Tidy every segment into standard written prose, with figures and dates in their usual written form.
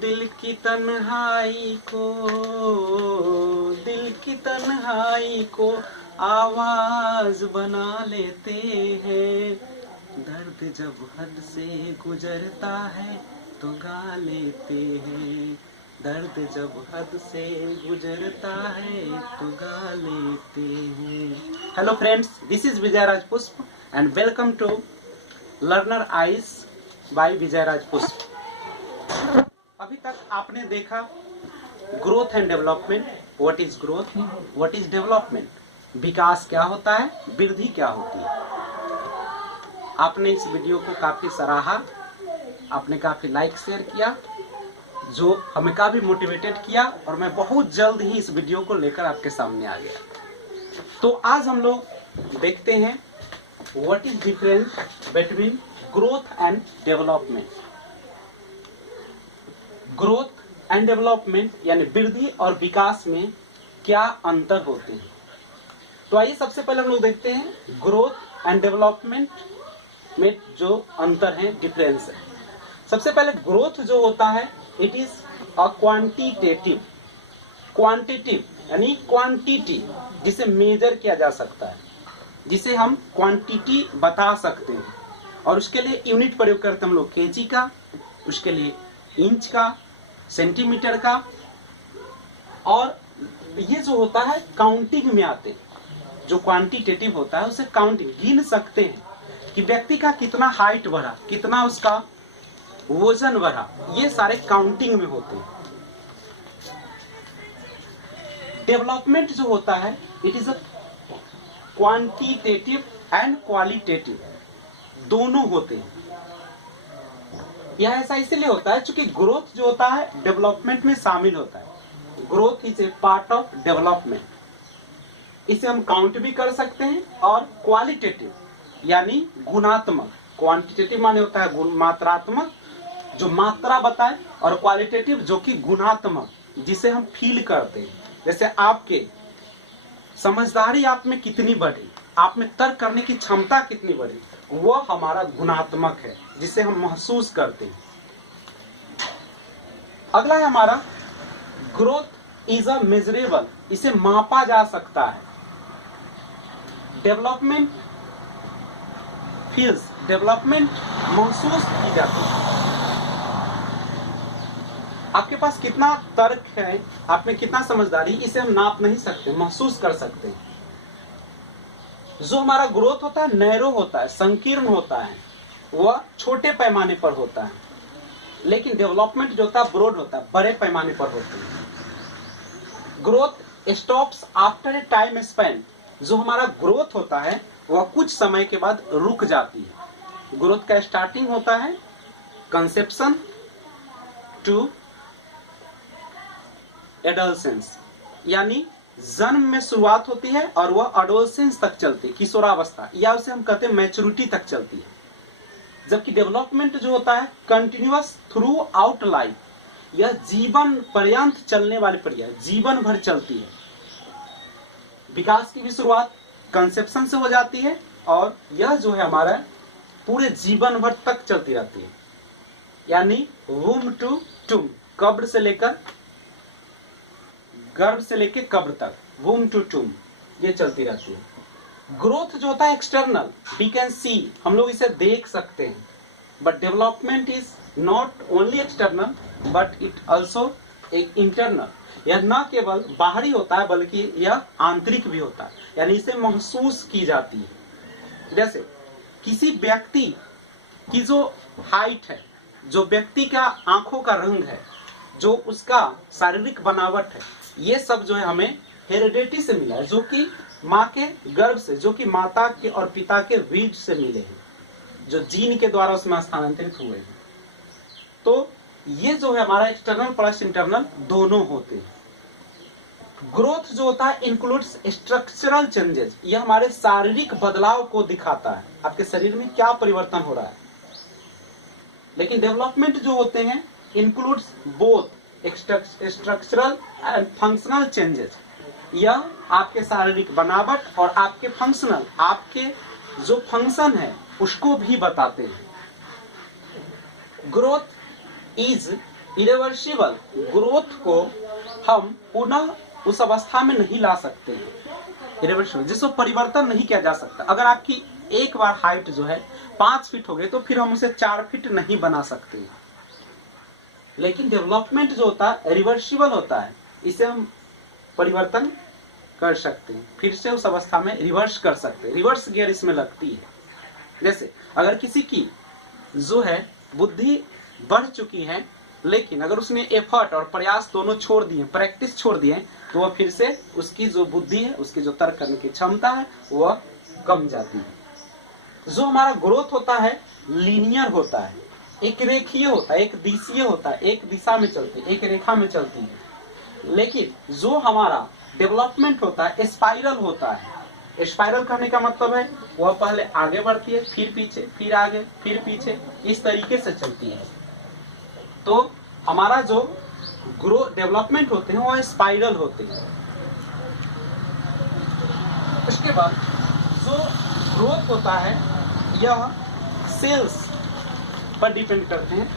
दिल की तन्हाई को आवाज बना लेते हैं। दर्द जब हद से गुजरता है तो गा लेते हैं। दर्द जब हद से गुजरता है तो गा लेते हैं। Hello friends, this is Vijay Raj Pushp and welcome to learner eyes by Vijay Raj Pushp. अभी तक आपने देखा growth and development. What is growth, what is development, विकास क्या होता है, वृद्धि क्या होती है। आपने इस वीडियो को काफी सराहा, आपने काफी लाइक शेयर किया, जो हमें काफी मोटिवेटेड किया और मैं बहुत जल्द ही इस वीडियो को लेकर आपके सामने आ गया। तो आज हम लोग देखते हैं what is difference between growth and development. Growth and development यानी वृद्धि और विकास में क्या अंतर होते हैं। तो आइए सबसे पहले हम लोग देखते हैं ग्रोथ एंड डेवलपमेंट में जो अंतर है, डिफरेंस है। सबसे पहले ग्रोथ जो होता है, इट इज अ क्वांटिटेटिव, यानी क्वांटिटी जिसे मेजर किया जा सकता है, जिसे हम क्वांटिटी बता सकते हैं और उसके लिए यूनिट प्रयोग करते हैं हम लोग केजी का, उसके लिए इंच का, सेंटीमीटर का। और ये जो होता है काउंटिंग में आते हैं। जो क्वांटिटेटिव होता है उसे काउंटिंग, गिन सकते हैं कि व्यक्ति का कितना हाइट बढ़ा, कितना उसका वजन बढ़ा, ये सारे काउंटिंग में होते हैं। डेवलपमेंट जो होता है, it is a quantitative and qualitative, दोनों होते हैं। यह ऐसा इसलिए होता है क्योंकि ग्रोथ जो होता है डेवलपमेंट में शामिल होता है। Growth is a part of development. इसे हम काउंट भी कर सकते हैं। और क्वालिटेटिव यानी गुणात्मक, क्वांटिटेटिव माने होता है मात्रात्मक, जो मात्रा बताए, और क्वालिटेटिव जो कि गुणात्मक, जिसे हम फील करते हैं। जैसे आपके समझदारी आप में कितनी बढ़ी, आप में तर्क करने की क्षमता कितनी बढ़ी, वह हमारा गुणात्मक है, जिसे हम महसूस करते हैं। अगला है हमारा ग्रोथ इज अ मेजरेबल, इसे मापा जा सकता है। डेवलपमेंट फील्स, डेवलपमेंट महसूस की जाती है। आपके पास कितना तर्क है, आप में कितना समझदारी, इसे हम नाप नहीं सकते, महसूस कर सकते हैं। जो हमारा ग्रोथ होता है नैरो होता है, संकीर्ण होता है, वह छोटे पैमाने पर होता है। लेकिन डेवलपमेंट जो होता है ब्रॉड होता है, बड़े पैमाने पर होता है। Growth stops after a time Spain, जो हमारा ग्रोथ होता है वह कुछ समय के बाद रुक जाती है। ग्रोथ का स्टार्टिंग होता है कंसेप्शन टू एडोलसेंस, यानी जन्म में शुरुआत होती है और वह एडोलसेंस तक चलती है, किशोरावस्था, या उसे हम कहते हैं मैच्योरिटी तक चलती है। जबकि डेवलपमेंट जो होता है कंटिन्यूअस थ्रू आउट लाइफ, यह जीवन पर्यंत चलने वाली प्रक्रिया, जीवन भर चलती है। विकास की भी शुरुआत कंसेप्शन से हो जाती है और यह जो है हमारा पूरे जीवन भर तक चलती रहती है। यानी वूम टू टूम, कब्र से लेकर, गर्भ से लेकर कब्र तक, वूम टू टूम, ये चलती रहती है। ग्रोथ जो होता है एक्सटर्नल, वी कैन सी, हम लोग इसे देख सकते हैं। But development is not only external but it also एक इंटरनल। यह न केवल बाहरी होता है बल्कि यह आंतरिक भी होता है, यानी इसे महसूस की जाती है। जैसे किसी व्यक्ति की जो हाइट है, जो व्यक्ति का आंखों का रंग है, जो उसका शारीरिक बनावट है, ये सब जो है हमें हेरिडिटी से मिला है, जो कि माँ के गर्भ से, जो कि माता के और पिता के बीज से मिले हैं, जो जीन के द्वारा उसमें स्थानांतरित हुए हैं। तो ये जो है हमारा एक्सटर्नल प्लस इंटरनल दोनों होते हैं। ग्रोथ जो होता है इंक्लूड्स स्ट्रक्चरल चेंजेस, ये हमारे शारीरिक बदलाव को दिखाता है, आपके शरीर में क्या परिवर्तन हो रहा है। लेकिन डेवलपमेंट जो होते हैं includes both structural and functional changes, यह आपके शारीरिक बनावट और आपके फंक्शनल, आपके जो फंक्शन है उसको भी बताते हैं। ग्रोथ इज इरिवर्सिबल ग्रोथ को हम पुनः उस अवस्था में नहीं ला सकते हैं, इरिवर्सिबल जिसको परिवर्तन नहीं किया जा सकता। अगर आपकी एक बार हाइट जो है 5 फीट हो गई तो फिर हम उसे 4 फीट नहीं बना सकते हैं। लेकिन डेवलपमेंट जो होता है रिवर्सिबल होता है, इसे हम परिवर्तन कर सकते हैं, फिर से उस अवस्था में रिवर्स कर सकते हैं, रिवर्स गियर इसमें लगती है। जैसे अगर किसी की जो है बुद्धि बढ़ चुकी है, लेकिन अगर उसने एफर्ट और प्रयास दोनों छोड़ दिए, प्रैक्टिस छोड़ दिए, तो वह फिर से उसकी जो बुद्धि है, उसकी जो तर्क करने की क्षमता है वह कम जाती है। जो हमारा ग्रोथ होता है लीनियर होता है, एक रेखीय होता है, एक दिशीय होता है, एक दिशा में चलती है, एक रेखा में चलती है। लेकिन जो हमारा डेवलपमेंट होता है स्पाइरल होता है। स्पाइरल करने का मतलब है वह पहले आगे बढ़ती है, फिर पीछे, फिर आगे, फिर पीछे, इस तरीके से चलती है। तो हमारा जो ग्रोथ डेवलपमेंट होते हैं वह स्पाइरल होते हैं। उसके बाद जो ग्रोथ होता है यह सेल्स पर डिपेंड करते हैं,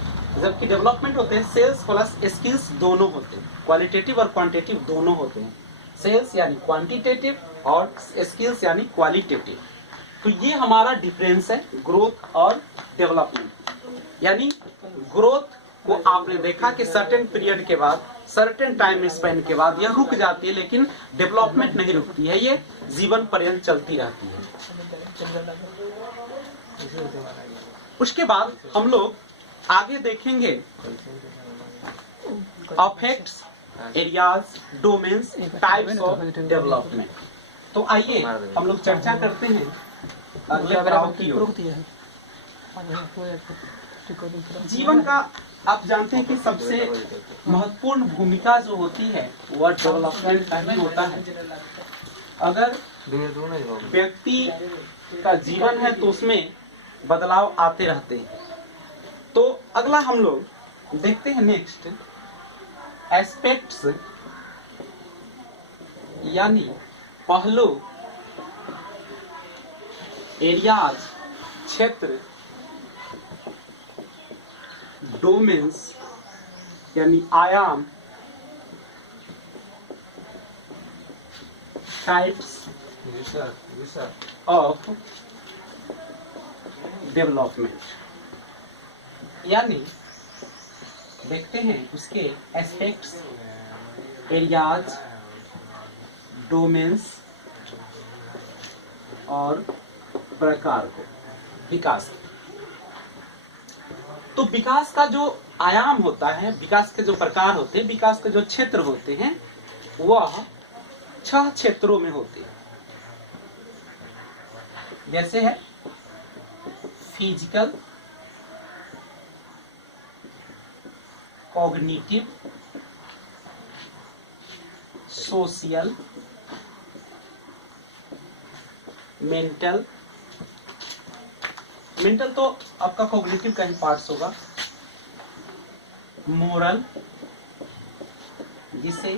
जबकि डेवलपमेंट होते हैं सेल्स प्लस स्किल्स दोनों होते हैं, क्वालिटेटिव और क्वांटिटेटिव दोनों होते हैं। सेल्स यानी क्वांटिटेटिव और स्किल्स यानी क्वालिटेटिव। तो ये हमारा डिफरेंस है ग्रोथ और डेवलपमेंट। यानी ग्रोथ को आपने देखा कि सर्टेन पीरियड के बाद, सर्टेन टाइम स्पेन के बाद यह रुक जाती है, लेकिन डेवलपमेंट नहीं रुकती है, ये जीवन पर्यंत चलती रहती है। उसके बाद हम लोग आगे देखेंगे affects, areas, domains, types of development. तो आइए हम लोग चर्चा करते हैं अगले पड़ाव की ओर। जीवन का आप जानते हैं कि सबसे महत्वपूर्ण भूमिका जो होती है वह डेवलपमेंट का ही होता है। अगर व्यक्ति का जीवन है तो उसमें बदलाव आते रहते हैं। तो अगला हम लोग देखते हैं नेक्स्ट एस्पेक्ट्स यानी पहलू, एरियाज क्षेत्र, डोमेन्स यानी आयाम, टाइप्स ऑफ डेवलपमेंट। यानी देखते हैं उसके एस्पेक्ट्स, एरियाज, डोमेन्स और प्रकार को, विकास। तो विकास का जो आयाम होता है, विकास के जो प्रकार होते हैं, विकास के जो क्षेत्र होते हैं वह 6 क्षेत्रों में होते हैं। जैसे है physical, cognitive, social, mental. Mental तो आपका कॉग्निटिव का ही पार्ट्स होगा। मोरल, जिसे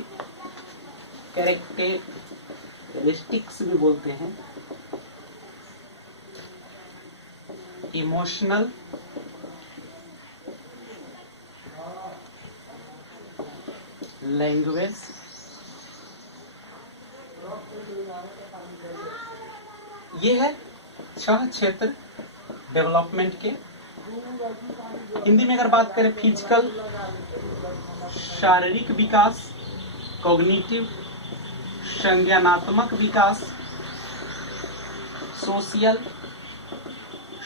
कैरेक्टरिस्टिक्स भी बोलते हैं। इमोशनल, लैंग्वेज, ये है 6 क्षेत्र डेवलपमेंट के। हिंदी में अगर बात करें फिजिकल, शारीरिक विकास, कॉग्निटिव संज्ञानात्मक विकास, सोशल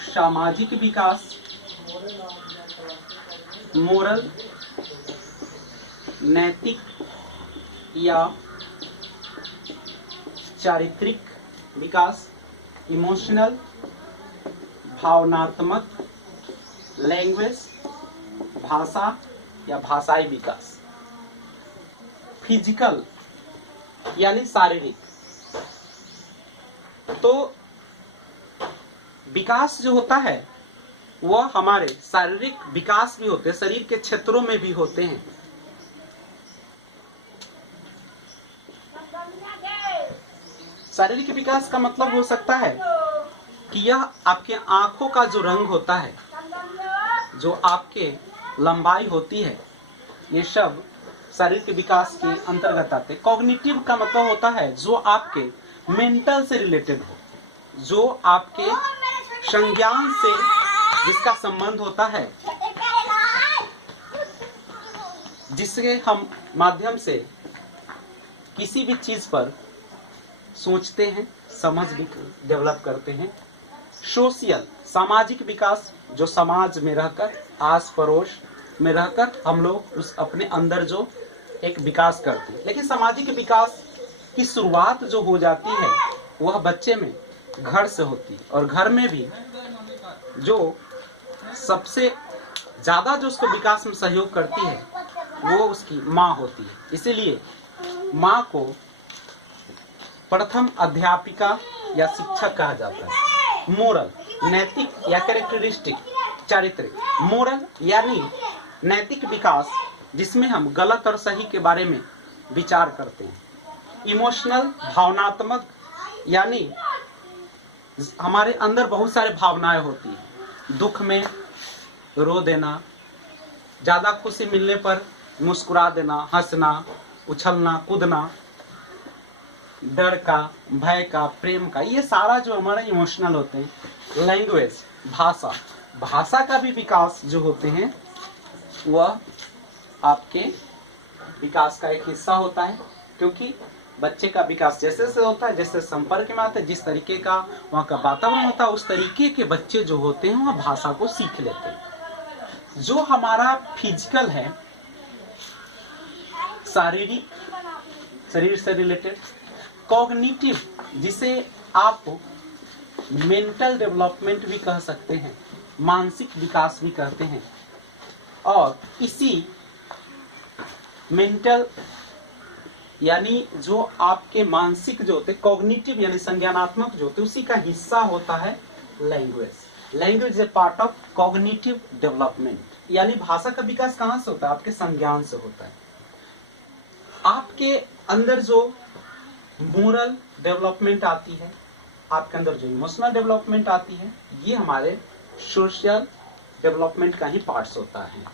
सामाजिक विकास, मोरल नैतिक या चारित्रिक विकास, इमोशनल भावनात्मक, लैंग्वेज भाषा या भाषाई विकास। फिजिकल यानी शारीरिक। तो विकास जो होता है वह हमारे शारीरिक विकास भी होते हैं, शरीर के क्षेत्रों में भी होते हैं। शारीरिक विकास का मतलब हो सकता है कि यह आपके आंखों का जो रंग होता है, जो आपके लंबाई होती है, ये सब शरीर के विकास के अंतर्गत आते हैं। कॉग्निटिव का मतलब होता है जो आपके मेंटल से रिलेटेड हो, जो आपके संज्ञान से जिसका संबंध होता है, जिसके हम माध्यम से किसी भी चीज पर सोचते हैं, समझ भी डेवलप करते हैं। सोशल सामाजिक विकास, जो समाज में रहकर, आस पड़ोस में रहकर हम लोग उस अपने अंदर जो एक विकास करते हैं। लेकिन सामाजिक विकास की शुरुआत जो हो जाती है वह बच्चे में घर से होती है, और घर में भी जो सबसे ज्यादा जो उसको विकास में सहयोग करती है वो उसकी माँ होती है। इसीलिए माँ को प्रथम अध्यापिका या शिक्षक कहा जाता है। मोरल, नैतिक या कैरेक्टरिस्टिक, चारित्रिक। मोरल यानी नैतिक विकास, जिसमें हम गलत और सही के बारे में विचार करते हैं। इमोशनल, भावनात्मक, यानी हमारे अंदर बहुत सारे भावनाएं होती हैं। दुख में रो देना, ज्यादा खुशी मिलने पर मुस्कुरा देना, हंसना, उछलना, कूदना, डर का, भय का, प्रेम का, ये सारा जो हमारा इमोशनल होते हैं। लैंग्वेज, भाषा, भाषा का भी विकास जो होते हैं वह आपके विकास का एक हिस्सा होता है, क्योंकि बच्चे का विकास जैसे जैसे होता है, जैसे संपर्क में आता है, जिस तरीके का वहाँ का वातावरण होता है, उस तरीके के बच्चे जो होते हैं वह भाषा को सीख लेते हैं। जो हमारा फिजिकल है, शारीरिक, शरीर से रिलेटेड। कॉग्निटिव, जिसे आप मेंटल डेवलपमेंट भी कह सकते हैं, मानसिक विकास भी कहते हैं। और इसी मेंटल यानी जो आपके मानसिक जो होते, कॉग्निटिव यानी संज्ञानात्मक जो होते, उसी का हिस्सा होता है language. Language is a part of cognitive development. यानी भाषा का विकास कहाँ से होता है? आपके संज्ञान से होता है। आपके अंदर जो मोरल डेवलपमेंट आती है, आपके अंदर जो इमोशनल डेवलपमेंट आती है, ये हमारे सोशल डेवलपमेंट का ही पार्ट्स होता है।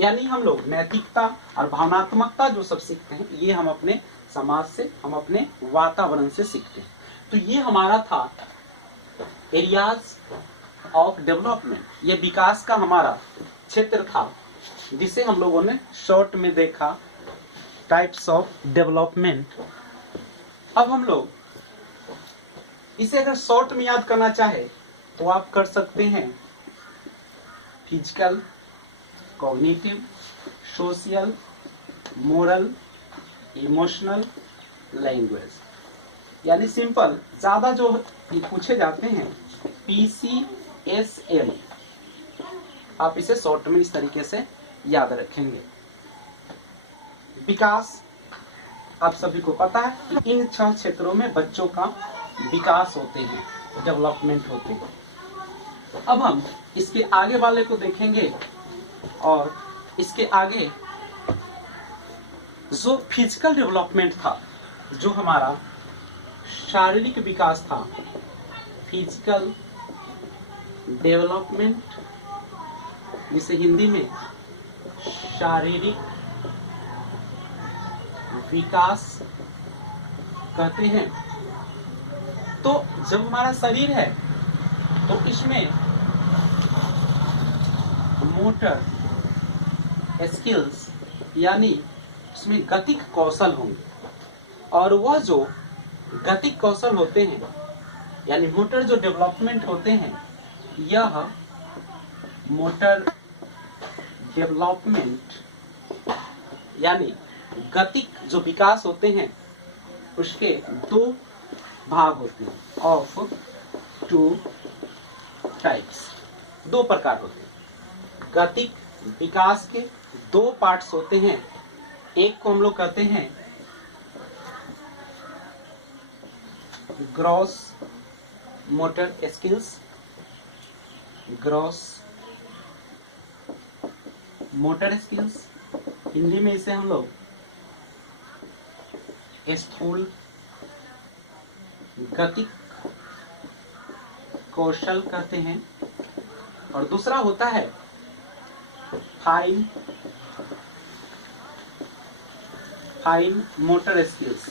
यानी हम लोग नैतिकता और भावनात्मकता जो सब सीखते हैं, ये हम अपने समाज से, हम अपने वातावरण से सीखते हैं। तो ये हमारा था एरियाज ऑफ डेवलपमेंट, ये विकास का हमारा क्षेत्र था, जिसे हम लोगों ने शॉर्ट में देखा, टाइप्स ऑफ डेवलपमेंट। अब हम लोग इसे अगर शॉर्ट में याद करना चाहे तो आप कर सकते हैं physical, cognitive, social, moral, emotional, language. यानी सिंपल, ज्यादा जो पूछे जाते हैं PCSL, आप इसे शॉर्ट में इस तरीके से याद रखेंगे। विकास, आप सभी को पता है कि इन 6 क्षेत्रों में बच्चों का विकास होते हैं, डेवलपमेंट होते हैं। अब हम इसके आगे वाले को देखेंगे, और इसके आगे जो फिजिकल डेवलपमेंट था, जो हमारा शारीरिक विकास था, फिजिकल डेवलपमेंट, जिसे हिंदी में शारीरिक विकास कहते हैं। तो जब हमारा शरीर है तो इसमें मोटर स्किल्स यानी उसमें गतिक कौशल होंगे, और वह जो गतिक कौशल होते हैं यानी मोटर जो डेवलपमेंट होते हैं, यह मोटर डेवलपमेंट यानी गतिक जो विकास होते हैं उसके 2 भाग होते हैं, ऑफ 2 टाइप्स, 2 प्रकार होते हैं। गतिक विकास के 2 पार्ट्स होते हैं। एक को हम लोग कहते हैं gross motor skills, gross motor skills, Hindi में इसे हम लोग स्थूल गतिक कौशल कहते हैं। और दूसरा होता है fine fine motor skills.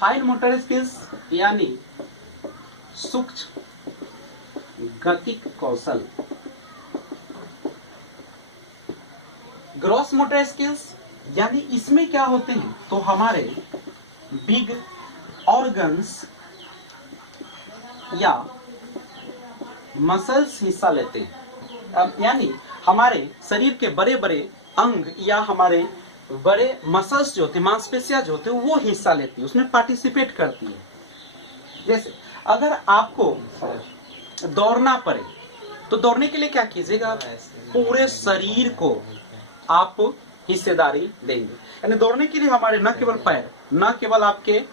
Fine motor skills यानी सूक्ष्म गतिक कौशल। ग्रॉस मोटर स्किल्स यानी इसमें क्या होते हैं, तो हमारे बिग ऑर्गन्स या मसल्स हिस्सा लेते हैं। यानी हमारे शरीर के बड़े बड़े अंग या हमारे बड़े मसल्स जो होते हैं, मांसपेशियां जो होते हैं, वो हिस्सा लेती है, उसमें पार्टिसिपेट करती है। जैसे अगर आपको दौड़ना पड़े तो दौड़ने के लिए क्या कीजिएगा, पूरे शरीर को आप हिस्सेदारी देंगे। यानी दौड़ने के लिए हमारे न केवल पैर, न केवल आपके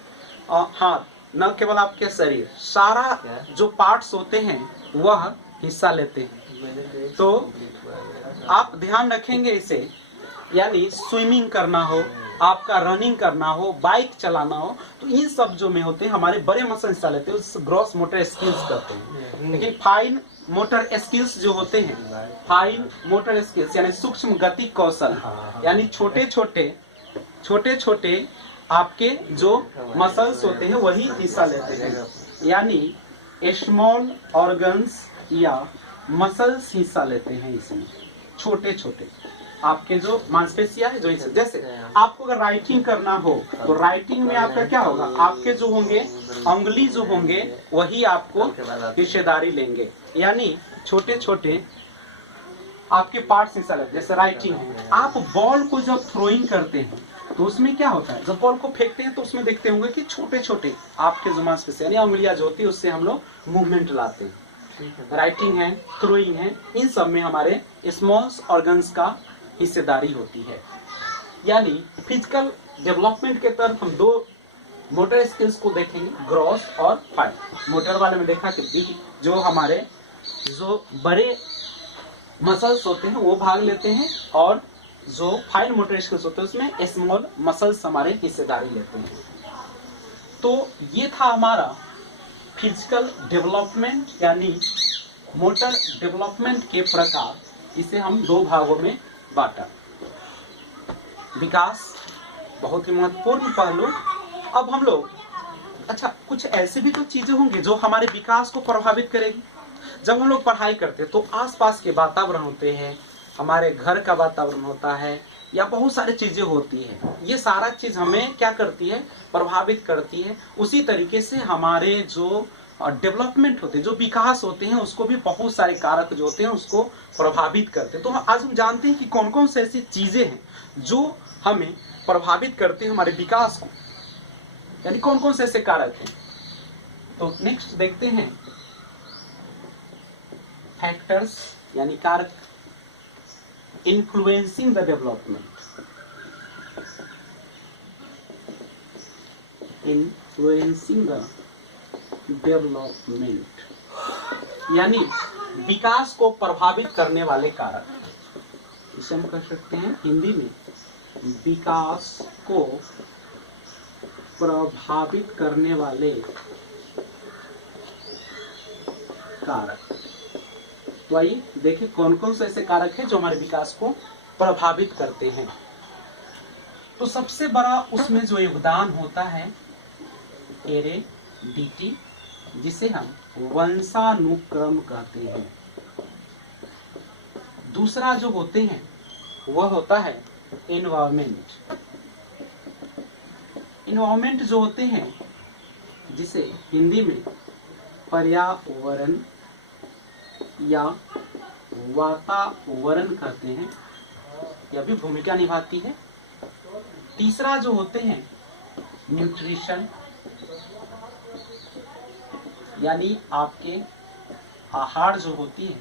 हाथ, न केवल आपके शरीर, सारा जो पार्ट्स होते हैं वह हिस्सा लेते हैं। तो आप ध्यान रखेंगे इसे, यानी स्विमिंग करना हो, आपका रनिंग करना हो, बाइक चलाना हो, तो इन सब जो में होते हैं हमारे बड़े मसल हिस्सा लेते हैं, उस ग्रॉस मोटर स्किल्स करते हैं। लेकिन फाइन मोटर स्किल्स जो होते हैं, फाइन मोटर स्किल्स यानी सूक्ष्म गति कौशल, यानी छोटे छोटे आपके जो मसल्स होते हैं वही हिस्सा लेते हैं। यानी स्मॉल ऑर्गन्स या मसल्स हिस्सा लेते हैं इसमें, छोटे छोटे आपके जो मांसपेशियां है जो हिस्सा। जैसे आपको अगर राइटिंग करना हो तो राइटिंग में आपका क्या होगा, आपके जो होंगे उंगली जो होंगे वही आपको हिस्सेदारी लेंगे। यानी छोटे छोटे आपके पार्ट्स हिस्सा लेते हैं। जैसे राइटिंग है, आप बॉल को जब थ्रोइंग करते हैं तो उसमें क्या होता है, जब बॉल को फेंकते हैं तो उसमें देखते होंगे कि छोटे छोटे आपके जो मांसपेशियां यानी उंगलियां जो होती है उससे हम लोग मूवमेंट लाते हैं। राइटिंग है, थ्रोइंग है, इन सब में हमारे स्मॉल ऑर्गन्स का हिस्सेदारी होती है। यानी फिजिकल डेवलपमेंट के तरफ हम दो मोटर स्किल्स को देखेंगे, ग्रॉस और फाइन। मोटर वाले में देखा कि जो हमारे जो बड़े मसल्स होते हैं वो भाग लेते हैं, और जो फाइन मोटर स्किल्स होते हैं उसमें स्मॉल मसल्स हमारे हिस्सेदारी लेते हैं। तो ये था हमारा फिजिकल डेवलपमेंट यानी मोटर डेवलपमेंट के प्रकार। इसे हम दो भागों में बांटा। विकास बहुत ही महत्वपूर्ण पहलू। अब हम लोग अच्छा कुछ ऐसे भी तो चीजें होंगी जो हमारे विकास को प्रभावित करेगी। जब हम लोग पढ़ाई करते हैं तो आसपास के वातावरण होते हैं, हमारे घर का वातावरण होता है, या बहुत सारी चीजें होती है, ये सारा चीज हमें क्या करती है, प्रभावित करती है। उसी तरीके से हमारे जो डेवलपमेंट होते हैं, जो विकास होते हैं, उसको भी बहुत सारे कारक जो होते हैं उसको प्रभावित करते हैं। तो आज हम जानते हैं कि कौन कौन से ऐसी चीजें हैं जो हमें प्रभावित करते हैं हमारे विकास को, यानी कौन कौन से ऐसे कारक हैं। तो नेक्स्ट देखते हैं फैक्टर्स यानी कारक influencing the development. Influencing the development यानी विकास को प्रभावित करने वाले कारक। इसे हम कह सकते हैं हिंदी में विकास को प्रभावित करने वाले कारक। तो आइए देखिए कौन कौन से ऐसे कारक हैं जो हमारे विकास को प्रभावित करते हैं। तो सबसे बड़ा उसमें जो योगदान होता है हेरेडिटी, जिसे हम वंशानुक्रम कहते हैं। दूसरा जो होते हैं वह होता है एनवायरमेंट। एनवायरमेंट जो होते हैं जिसे हिंदी में पर्यावरण या वातावरण कहते हैं, यह भी भूमिका निभाती है। तीसरा जो होते हैं न्यूट्रिशन, यानी आपके आहार जो होती है,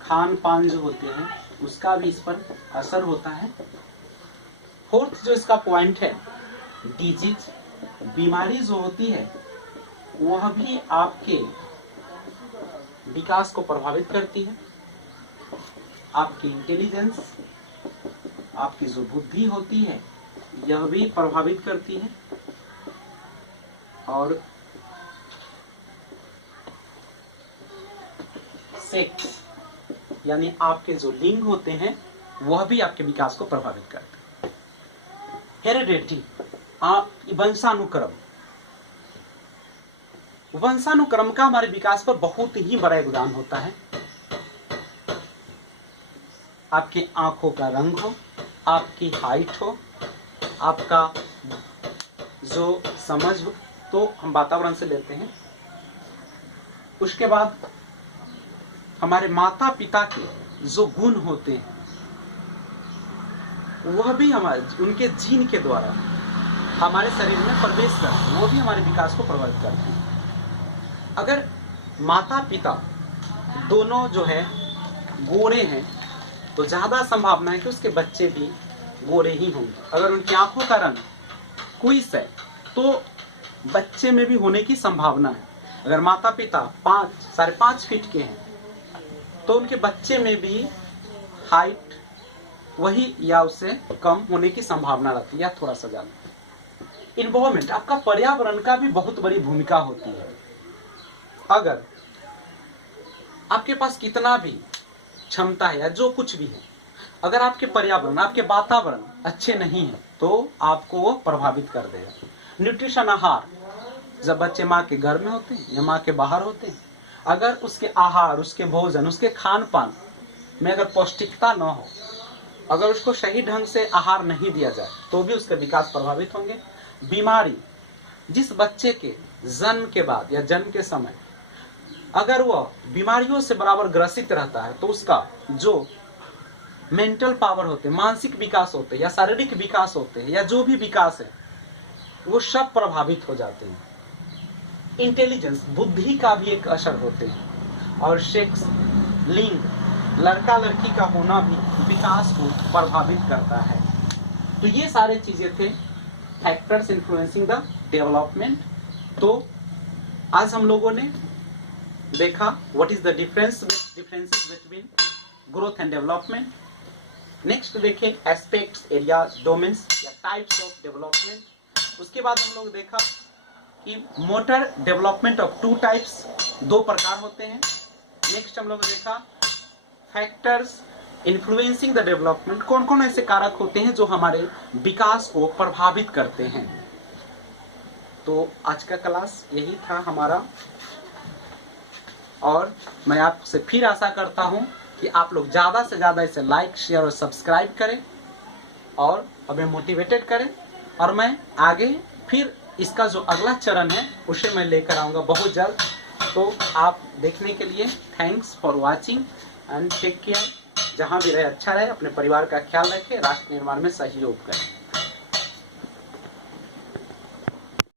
खान पान जो होते हैं, उसका भी इस पर असर होता है। फोर्थ जो इसका पॉइंट है डिजीज, बीमारी जो होती है वह भी आपके विकास को प्रभावित करती है। आपकी इंटेलिजेंस, आपकी जो बुद्धि होती है यह भी प्रभावित करती है। और सेक्स यानी आपके जो लिंग होते हैं वह भी आपके विकास को प्रभावित करते हैं। हेरिडिटी, वंशानुक्रम। वंशानुक्रम का हमारे विकास पर बहुत ही बड़ा योगदान होता है। आपकी आंखों का रंग हो, आपकी हाइट हो, आपका जो समझ हो, तो हम वातावरण से लेते हैं। उसके बाद हमारे माता पिता के जो गुण होते हैं वह भी हमारे उनके जीन के द्वारा हमारे शरीर में प्रवेश करते हैं, वो भी हमारे विकास को प्रभावित करते हैं। अगर माता पिता दोनों जो है गोरे हैं तो ज़्यादा संभावना है कि उसके बच्चे भी गोरे ही होंगे। अगर उनकी आंखों का रंग क्विस है तो बच्चे में भी होने की संभावना है। अगर माता पिता 5.5 फीट के हैं तो उनके बच्चे में भी हाइट वही या उससे कम होने की संभावना रहती है, या थोड़ा सा ज्यादा। इन्वायरमेंट, आपका पर्यावरण का भी बहुत बड़ी भूमिका होती है। अगर आपके पास कितना भी क्षमता है या जो कुछ भी है, अगर आपके पर्यावरण, आपके वातावरण अच्छे नहीं है तो आपको वो प्रभावित कर देगा। न्यूट्रिशन, आहार, जब बच्चे माँ के घर में होते हैं या माँ के बाहर होते हैं, अगर उसके आहार, उसके भोजन, उसके खान पान में अगर पौष्टिकता न हो, अगर उसको सही ढंग से आहार नहीं दिया जाए तो भी उसके विकास प्रभावित होंगे। बीमारी, जिस बच्चे के जन्म के बाद या जन्म के समय अगर वह बीमारियों से बराबर ग्रसित रहता है तो उसका जो मेंटल पावर होते हैं, मानसिक विकास होते हैं या शारीरिक विकास होते हैं या जो भी विकास है वो सब प्रभावित हो जाते हैं। इंटेलिजेंस, बुद्धि का भी एक असर होते हैं। और सेक्स, लिंग, लड़का लड़की का होना भी विकास को प्रभावित करता है। तो ये सारे चीजें थे फैक्टर्स इन्फ्लुएंसिंग द डेवलपमेंट। तो आज हम लोगों ने देखा what is the differences between growth and development. Next देखें एस्पेक्ट्स, एरियाज, डोमेन्स या टाइप्स ऑफ डेवलपमेंट। उसके बाद हम लोग देखा कि मोटर डेवलपमेंट ऑफ 2 टाइप्स, 2 प्रकार होते हैं। नेक्स्ट हम लोग देखा फैक्टर्स इन्फ्लुएंसिंग द डेवलपमेंट, कौन कौन ऐसे कारक होते हैं जो हमारे विकास को प्रभावित करते हैं। तो आज का क्लास यही था हमारा, और मैं आपसे फिर आशा करता हूं कि आप लोग ज़्यादा से ज़्यादा इसे लाइक, शेयर और सब्सक्राइब करें और हमें मोटिवेटेड करें। और मैं आगे फिर इसका जो अगला चरण है उसे मैं लेकर आऊँगा बहुत जल्द। तो आप देखने के लिए thanks for watching and take care. जहाँ भी रहे अच्छा रहे, अपने परिवार का ख्याल रखें, राष्ट्र निर्माण में सहयोग करें।